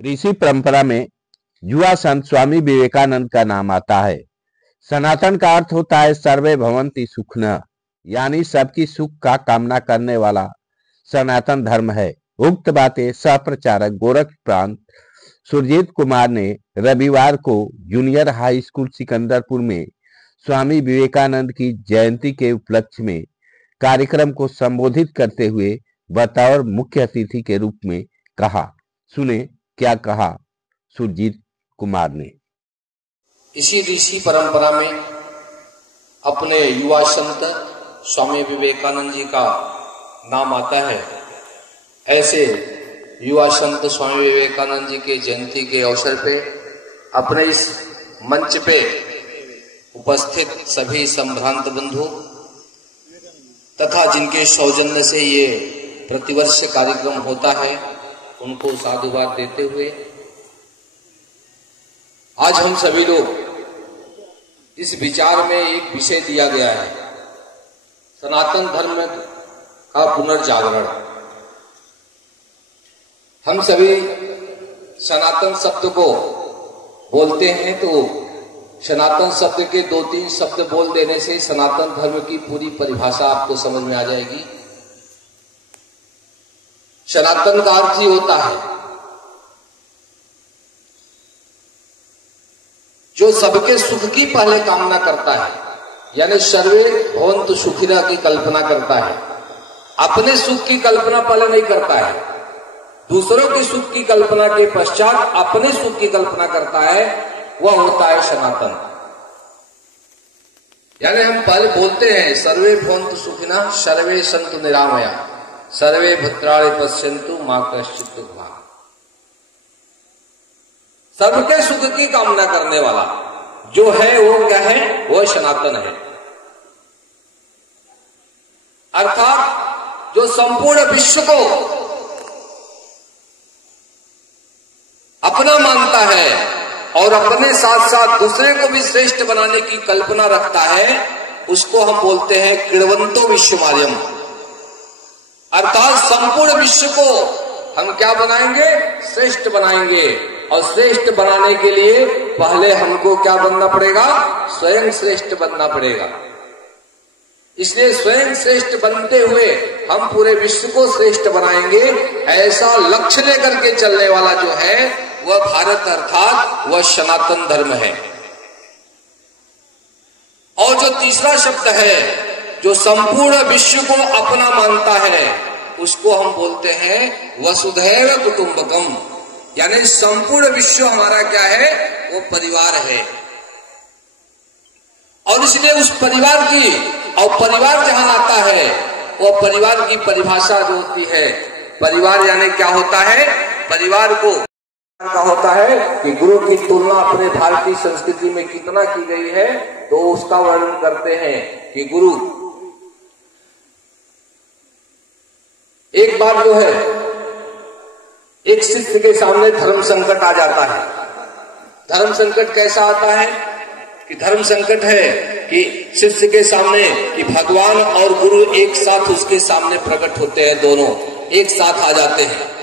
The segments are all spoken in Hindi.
ऋषि परंपरा में युवा संत स्वामी विवेकानंद का नाम आता है। सनातन का अर्थ होता है सर्वे भवन्ति सुखिनः, यानी सबकी सुख का कामना करने वाला सनातन धर्म है। उक्त बातें सह प्रचारक गोरख प्रांत सुरजीत कुमार ने रविवार को जूनियर हाई स्कूल सिकंदरपुर में स्वामी विवेकानंद की जयंती के उपलक्ष्य में कार्यक्रम को संबोधित करते हुए बतौर मुख्य अतिथि के रूप में कहा। सुने क्या कहा सुरजीत कुमार ने। इसी ऋषि परंपरा में अपने युवा संत स्वामी विवेकानंद जी का नाम आता है। ऐसे युवा संत स्वामी विवेकानंद जी के जयंती के अवसर पे अपने इस मंच पे उपस्थित सभी संभ्रांत बंधु तथा जिनके सौजन्य से ये प्रतिवर्ष कार्यक्रम होता है, उनको साधुवाद देते हुए आज हम सभी लोग इस विचार में एक विषय दिया गया है, सनातन धर्म का पुनर्जागरण। हम सभी सनातन शब्द को बोलते हैं तो सनातन शब्द के 2-3 शब्द बोल देने से सनातन धर्म की पूरी परिभाषा आपको समझ में आ जाएगी। सनातन का अर्थ ही होता है जो सबके सुख की पहले कामना करता है, यानी सर्वे भवन्तु सुखिनः की कल्पना करता है। अपने सुख की कल्पना पहले नहीं करता है, दूसरों के सुख की कल्पना के पश्चात अपने सुख की कल्पना करता है, वह होता है सनातन। यानी हम पहले बोलते हैं सर्वे भवन्तु सुखिनः सर्वे सन्तु निरामया सर्वे भद्राणि पश्यन्तु मा कश्चित् दुःखभाग्। सबके सुख की कामना करने वाला जो है वो क्या है? वो सनातन है। अर्थात जो संपूर्ण विश्व को अपना मानता है और अपने साथ साथ दूसरे को भी श्रेष्ठ बनाने की कल्पना रखता है, उसको हम बोलते हैं क्रीडवन्तो विश्वमार्यम। अर्थात संपूर्ण विश्व को हम क्या बनाएंगे? श्रेष्ठ बनाएंगे। और श्रेष्ठ बनाने के लिए पहले हमको क्या बनना पड़ेगा? स्वयं श्रेष्ठ बनना पड़ेगा। इसलिए स्वयं श्रेष्ठ बनते हुए हम पूरे विश्व को श्रेष्ठ बनाएंगे, ऐसा लक्ष्य लेकर के चलने वाला जो है वह भारत अर्थात वह सनातन धर्म है। और जो तीसरा शब्द है जो संपूर्ण विश्व को अपना मानता है, उसको हम बोलते हैं वसुधैव कुटुंबकम। यानी संपूर्ण विश्व हमारा क्या है? वो परिवार है। और इसलिए उस परिवार की, और परिवार जहां आता है वो परिवार की परिभाषा जो होती है, परिवार यानी क्या होता है? परिवार को का होता है कि गुरु की तुलना अपने भारतीय संस्कृति में कितना की गई है, तो उसका वर्णन करते हैं कि गुरु एक बार जो है एक शिष्य के सामने धर्म संकट आ जाता है। धर्म संकट कैसा आता है? कि धर्म संकट है कि शिष्य के सामने कि भगवान और गुरु एक साथ उसके सामने प्रकट होते हैं, दोनों एक साथ आ जाते हैं।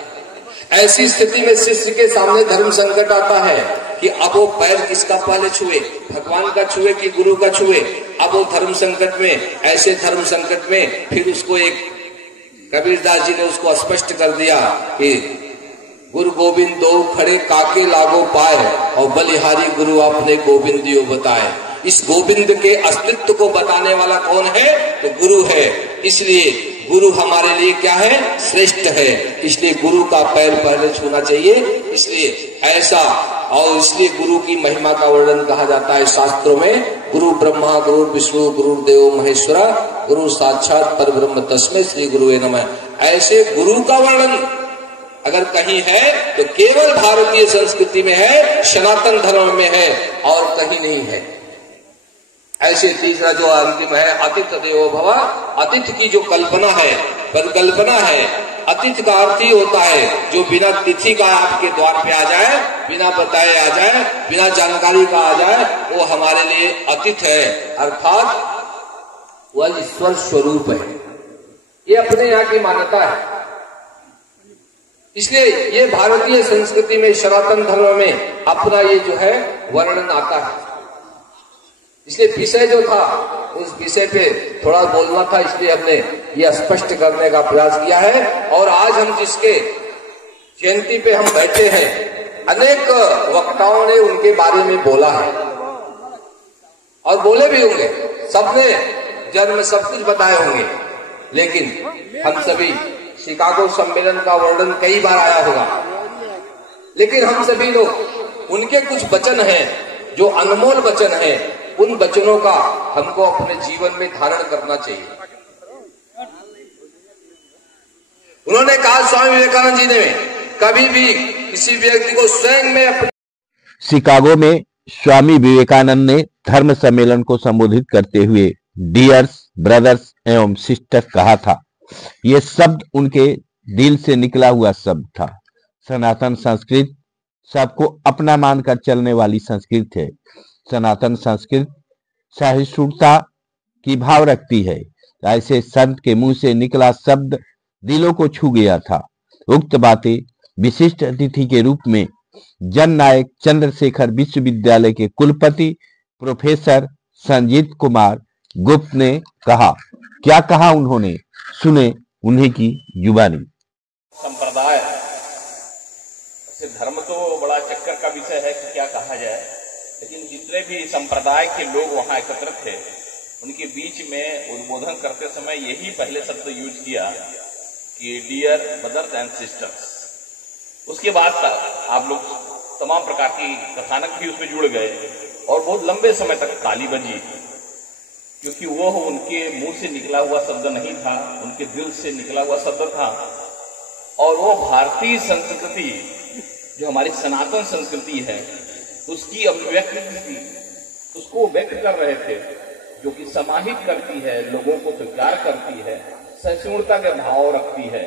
ऐसी स्थिति में शिष्य के सामने धर्म संकट आता है कि अब वो पैर किसका पहले छुए, भगवान का छुए कि गुरु का छुए। अब वो धर्म संकट में, ऐसे धर्म संकट में फिर उसको एक कबीरदास जी ने उसको स्पष्ट कर दिया कि गुरु गोविंद दो खड़े काके लागो पाए और बलिहारी गुरु आपने गोविंदियो बताए। इस गोविंद के अस्तित्व को बताने वाला कौन है? तो गुरु है। इसलिए गुरु हमारे लिए क्या है? श्रेष्ठ है। इसलिए गुरु का पैर पहले छूना चाहिए। इसलिए ऐसा, और इसलिए गुरु की महिमा का वर्णन कहा जाता है शास्त्रों में, गुरु ब्रह्मा गुरु विष्णु गुरु देवो महेश्वरा गुरु साक्षात परब्रह्म तस्मै श्री गुरुवे नमः। ऐसे गुरु का वर्णन अगर कहीं है तो केवल भारतीय संस्कृति में है, सनातन धर्म में है, और कहीं नहीं है। ऐसे तीसरा जो अंतिम है अतिथि देवो भव। अतिथि की जो कल्पना है, परिकल्पना है, अतिथि का अर्थ ही होता है जो बिना तिथि का आपके द्वार पे आ जाए, बिना बताए आ जाए, बिना जानकारी का आ जाए, वो हमारे लिए अतिथि है। अर्थात वह ईश्वर स्वरूप है। ये अपने यहाँ की मान्यता है। इसलिए ये भारतीय संस्कृति में, सनातन धर्म में अपना ये जो है वर्णन आता है। इसलिए विषय जो था, उस विषय पे थोड़ा बोलना था, इसलिए हमने ये स्पष्ट करने का प्रयास किया है। और आज हम जिसके जयंती पे हम बैठे हैं, अनेक वक्ताओं ने उनके बारे में बोला है और बोले भी होंगे, सबने जन्म सब कुछ बताए होंगे, लेकिन हम सभी, शिकागो सम्मेलन का वर्णन कई बार आया होगा, लेकिन हम सभी लोग उनके कुछ वचन हैं जो अनमोल वचन हैं, उन वचनों का हमको अपने जीवन में धारण करना चाहिए। उन्होंने कहा, स्वामी विवेकानंद जी ने, कभी भी किसी व्यक्ति को स्वयं में अपने शिकागो में स्वामी विवेकानंद ने धर्म सम्मेलन को संबोधित करते हुए डियर्स ब्रदर्स एवं सिस्टर्स कहा था। यह शब्द उनके दिल से निकला हुआ शब्द था। सनातन संस्कृत सबको अपना मानकर चलने वाली संस्कृत है। सनातन संस्कृत सहिष्णुता की भाव रखती है। ऐसे संत के मुंह से निकला शब्द दिलों को छू गया था। उक्त बातें विशिष्ट अतिथि के रूप में जननायक चंद्रशेखर विश्वविद्यालय के कुलपति प्रोफेसर संजीत कुमार गुप्त ने कहा। क्या कहा उन्होंने, सुने उन्हीं की जुबानी। संप्रदाय से धर्म तो बड़ा चक्कर का विषय है कि क्या कहा जाए, लेकिन जितने भी संप्रदाय के लोग वहां एकत्रित थे, उनके बीच में उद्बोधन करते समय यही पहले शब्द यूज किया कि डियर ब्रदर्स एंड सिस्टर्स। उसके बाद आप लोग तमाम प्रकार की कथानक भी उसमें जुड़ गए और बहुत लंबे समय तक ताली बजी, क्योंकि वो उनके मुंह से निकला हुआ शब्द नहीं था, उनके दिल से निकला हुआ शब्द था। और वो भारतीय संस्कृति, जो हमारी सनातन संस्कृति है, उसकी अभिव्यक्ति, उसको व्यक्त कर रहे थे, जो कि समाहित करती है, लोगों को स्वीकार करती है, सहिष्णुता के भाव रखती है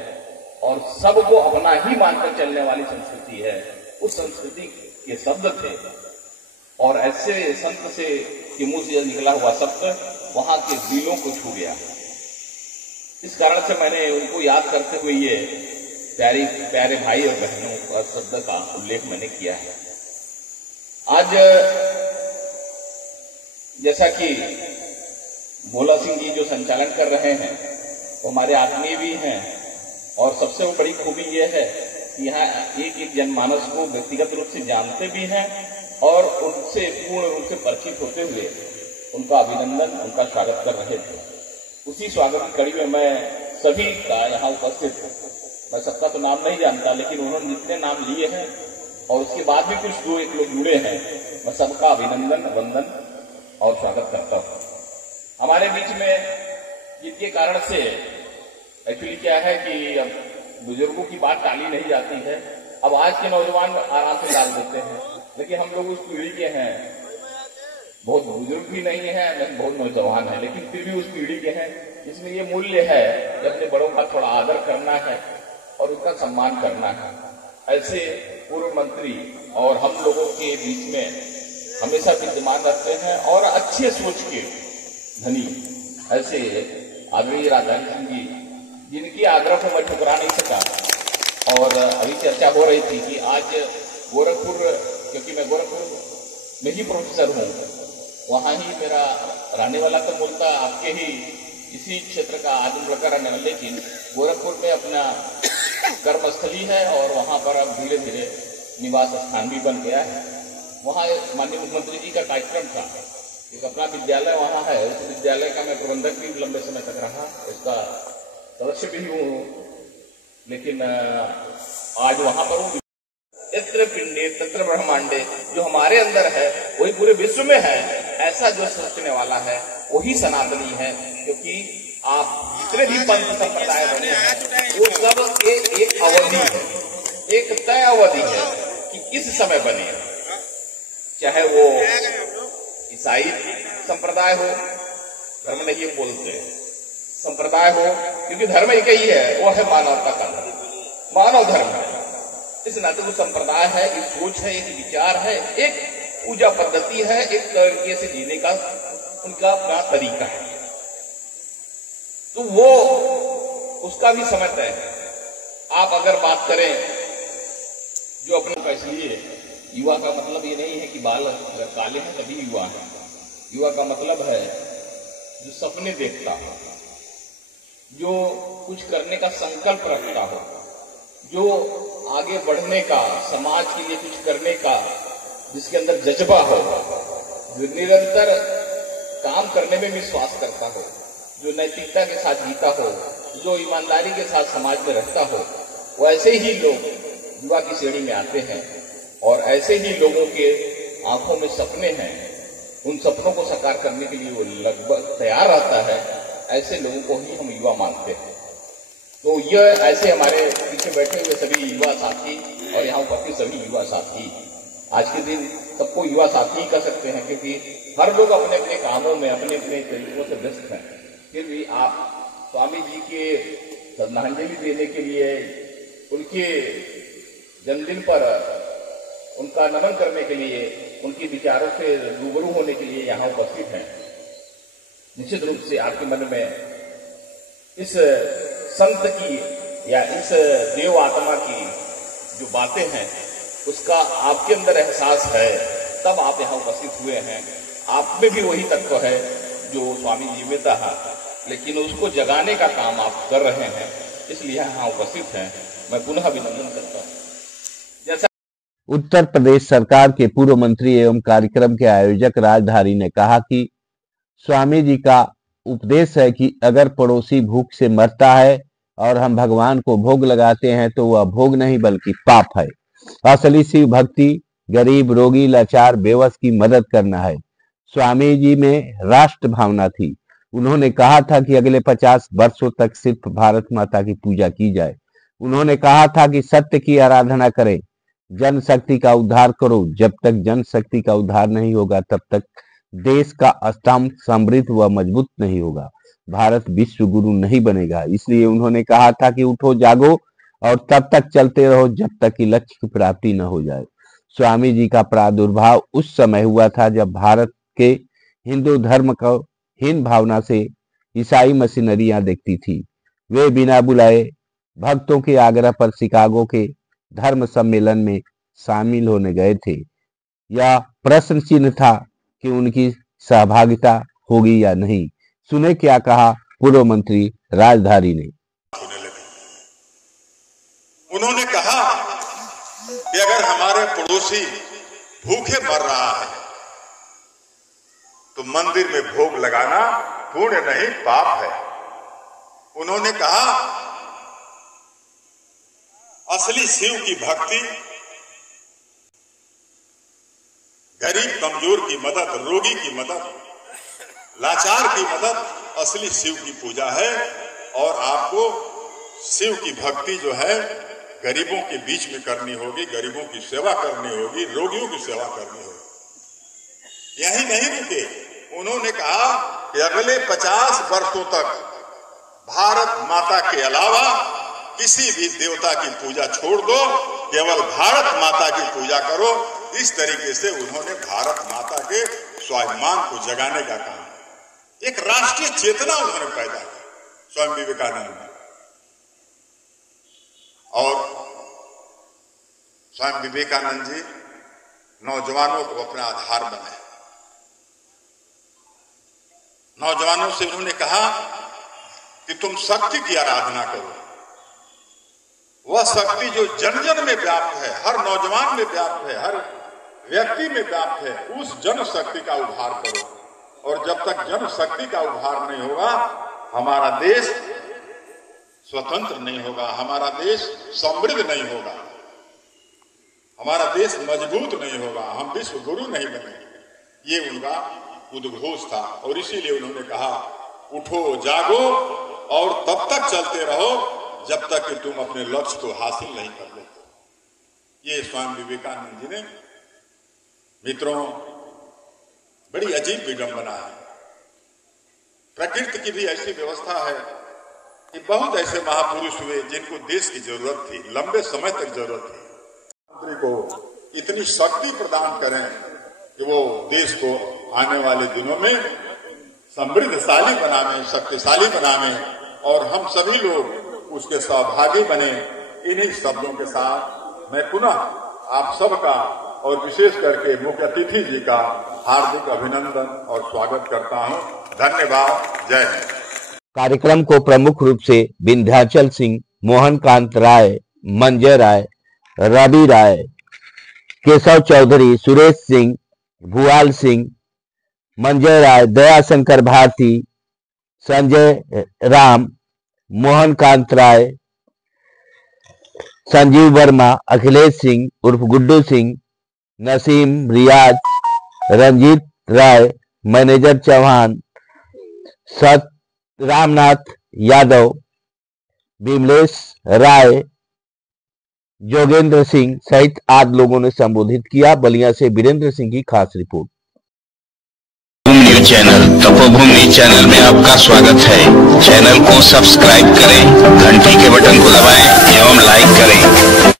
और सबको अपना ही मानकर चलने वाली संस्कृति है। उस संस्कृति के शब्द थे और ऐसे संत से के मुंह से निकला हुआ शब्द वहां के दिलों को छू गया। इस कारण से मैंने उनको याद करते हुए ये प्यारे भाई और बहनों का शब्द का उल्लेख मैंने किया है। आज जैसा कि भोला सिंह जी जो संचालन कर रहे हैं, वो हमारे आत्मीय भी हैं और सबसे बड़ी खूबी यह है कि यहाँ एक जनमानस को व्यक्तिगत रूप से जानते भी हैं और उनसे पूर्ण रूप से परिचित होते हुए उनका अभिनंदन, उनका स्वागत कर रहे थे। उसी स्वागत की कड़ी में मैं सभी का यहाँ उपस्थित हूँ। मैं सबका तो नाम नहीं जानता, लेकिन उन्होंने जितने नाम लिए हैं और उसके बाद भी कुछ दो एक लोग जुड़े हैं, मैं सबका अभिनंदन, वंदन और स्वागत करता हूँ। हमारे बीच में जिनके कारण से एक्चुअली क्या है कि अब बुजुर्गों की बात टाली नहीं जाती है। अब आज के नौजवान आराम से डाल देते हैं, लेकिन हम लोग उस पीढ़ी के हैं, बहुत बुजुर्ग भी नहीं है, बहुत नौजवान है, लेकिन फिर भी उस पीढ़ी के हैं जिसमें ये मूल्य है कि अपने बड़ों का थोड़ा आदर करना है और उनका सम्मान करना है। ऐसे पूर्व मंत्री और हम लोगों के बीच में हमेशा विद्यमान रहते हैं और अच्छे सोच के धनी ऐसे आदरणीय राजधानी सिंह जी, जिनकी आग्रह को मैं ठुकरा नहीं सका। और अभी चर्चा हो रही थी कि आज गोरखपुर, क्योंकि मैं गोरखपुर में ही प्रोफेसर हूँ, वहाँ ही मेरा रहने वाला तो मूलतः आपके ही इसी क्षेत्र का आजमगढ़ का रहने वाला, लेकिन गोरखपुर में अपना कर्मस्थली है और वहाँ पर अब धीरे धीरे निवास स्थान भी बन गया है। वहाँ माननीय मुख्यमंत्री जी का कार्यक्रम था, एक अपना विद्यालय वहाँ है, उस विद्यालय का मैं प्रबंधक भी लंबे समय तक रहा, उसका सदस्य भी हूँ, लेकिन आज वहाँ पर हूँ। यत्र पिंडे तत्र ब्रह्मांडे, जो हमारे अंदर है वही पूरे विश्व में है, ऐसा जो सोचने वाला है वही सनातनी है। क्योंकि आप जितने भी पंथ संप्रदाय बने हैं वो सब एक अवधि है, एक तय अवधि है कि इस समय बने, चाहे वो ईसाई संप्रदाय हो, धर्म नहीं बोलते, संप्रदाय हो, क्योंकि धर्म एक ही है, वो है मानवता का धर्म, मानव धर्म है। इस नाते वो संप्रदाय है, एक सोच है, एक विचार है, एक पूजा पद्धति है, एक तरीके से जीने का उनका अपना तरीका है। तो वो उसका भी समय तय है। आप अगर बात करें जो अपने का, इसलिए युवा का मतलब ये नहीं है कि बाल अगर काले हैं तभी युवा है। युवा का मतलब है जो सपने देखता हो, जो कुछ करने का संकल्प रखता हो, जो आगे बढ़ने का, समाज के लिए कुछ करने का जिसके अंदर जज्बा हो, जो निरंतर काम करने में विश्वास करता हो, जो नैतिकता के साथ जीता हो, जो ईमानदारी के साथ समाज में रहता हो, वैसे ही लोग युवा की श्रेणी में आते हैं। और ऐसे ही लोगों के आंखों में सपने हैं, उन सपनों को साकार करने के लिए वो लगभग तैयार रहता है। ऐसे लोगों को ही हम युवा मानते हैं। तो यह ऐसे हमारे पीछे बैठे हुए सभी युवा साथी और यहाँ उपस्थित सभी युवा साथी आज के दिन सबको युवा साथी ही कह सकते हैं, क्योंकि हर लोग अपने अपने कामों में अपने अपने तरीकों से व्यस्त हैं। फिर भी आप स्वामी जी के श्रद्धांजलि देने के लिए, उनके जन्मदिन पर उनका नमन करने के लिए, उनके विचारों से रूबरू होने के लिए यहाँ उपस्थित हैं। निश्चित रूप से आपके मन में इस संत की या इस देव आत्मा की जो बातें हैं उसका आपके अंदर एहसास है, तब आप यहाँ उपस्थित हुए हैं। आप में भी वही तत्व है जो स्वामी जी में था, लेकिन उसको जगाने का काम आप कर रहे हैं, इसलिए यहाँ उपस्थित हैं। मैं पुनः अभिनंदन करता हूँ। जैसा उत्तर प्रदेश सरकार के पूर्व मंत्री एवं कार्यक्रम के आयोजक राजधारी ने कहा कि स्वामी जी का उपदेश है कि अगर पड़ोसी भूख से मरता है और हम भगवान को भोग लगाते हैं तो वह भोग नहीं बल्कि पाप है। असली शिव भक्ति गरीब, रोगी, लाचार, बेवस की मदद करना है। स्वामी जी में राष्ट्र भावना थी। उन्होंने कहा था कि अगले 50 वर्षों तक सिर्फ भारत माता की पूजा की जाए। उन्होंने कहा था कि सत्य की आराधना करें, जनशक्ति का उद्धार करो। जब तक जनशक्ति का उद्धार नहीं होगा तब तक देश का स्तंभ समृद्ध व मजबूत नहीं होगा, भारत विश्व गुरु नहीं बनेगा। इसलिए उन्होंने कहा था कि उठो जागो और तब तक चलते रहो जब तक कि लक्ष्य की प्राप्ति न हो जाए। स्वामी जी का प्रादुर्भाव उस समय हुआ था जब भारत के हिंदू धर्म को हीन भावना से ईसाई मशीनरियां देखती थी। वे बिना बुलाए भक्तों के आग्रह पर शिकागो के धर्म सम्मेलन में शामिल होने गए थे। यह प्रश्न चिन्ह था कि उनकी सहभागिता होगी या नहीं। सुने क्या कहा पूर्व मंत्री राजधारी ने। उन्होंने कहा कि अगर हमारे पड़ोसी भूखे मर रहा है तो मंदिर में भोग लगाना पुण्य नहीं पाप है। उन्होंने कहा असली शिव की भक्ति गरीब कमजोर की मदद, रोगी की मदद, लाचार की मदद असली शिव की पूजा है। और आपको शिव की भक्ति जो है गरीबों के बीच में करनी होगी, गरीबों की सेवा करनी होगी, रोगियों की सेवा करनी होगी। यही नहीं रुके, उन्होंने कहा कि अगले 50 वर्षों तक भारत माता के अलावा किसी भी देवता की पूजा छोड़ दो, केवल भारत माता की पूजा करो। इस तरीके से उन्होंने भारत माता के स्वाभिमान को जगाने का काम, एक राष्ट्रीय चेतना उन्होंने पैदा की स्वामी विवेकानंद ने। और स्वामी विवेकानंद जी नौजवानों को अपना आधार बनाए। नौजवानों से उन्होंने कहा कि तुम शक्ति की आराधना करो, वह शक्ति जो जन जन में व्याप्त है, हर नौजवान में व्याप्त है, हर व्यक्ति में व्याप्त है, उस जन शक्ति का उद्धार करो। और जब तक जन शक्ति का उद्धार नहीं होगा हमारा देश स्वतंत्र नहीं होगा, हमारा देश समृद्ध नहीं होगा, हमारा देश मजबूत नहीं होगा, हम विश्व गुरु नहीं बनेंगे। ये उनका उद्घोष था। और इसीलिए उन्होंने कहा उठो जागो और तब तक चलते रहो जब तक कि तुम अपने लक्ष्य को हासिल नहीं कर लेते। ये स्वामी विवेकानंद जी ने, मित्रों, बड़ी अजीब विडंबना है। प्रकृति की भी ऐसी व्यवस्था है कि बहुत ऐसे महापुरुष हुए जिनको देश की जरूरत थी, लंबे समय तक जरूरत थी। मंत्री को इतनी शक्ति प्रदान करें कि वो देश को आने वाले दिनों में समृद्धशाली बनावे, शक्तिशाली बनावे और हम सभी लोग उसके सहभागी बने। इन्हीं शब्दों के साथ मैं पुनः आप सबका और विशेष करके मुख्य अतिथि जी का हार्दिक अभिनंदन और स्वागत करता हूं। धन्यवाद। जय हिंद। कार्यक्रम को प्रमुख रूप से विंध्याचल सिंह, मोहनकांत राय, मंजय राय, रवि राय, केशव चौधरी, सुरेश सिंह, भुआल सिंह, मंजय राय, दयाशंकर भारती, संजय राम, मोहनकांत राय, संजीव वर्मा, अखिलेश सिंह उर्फ गुड्डू सिंह, नसीम, रियाज, रंजीत राय, मैनेजर चौहान, सत रामनाथ यादव, विमलेश राय, जोगेंद्र सिंह सहित आदि लोगों ने संबोधित किया। बलिया से वीरेंद्र सिंह की खास रिपोर्ट। न्यूज चैनल तपोभूमि चैनल में आपका स्वागत है। चैनल को सब्सक्राइब करें, घंटी के बटन को दबाएं एवं लाइक करें।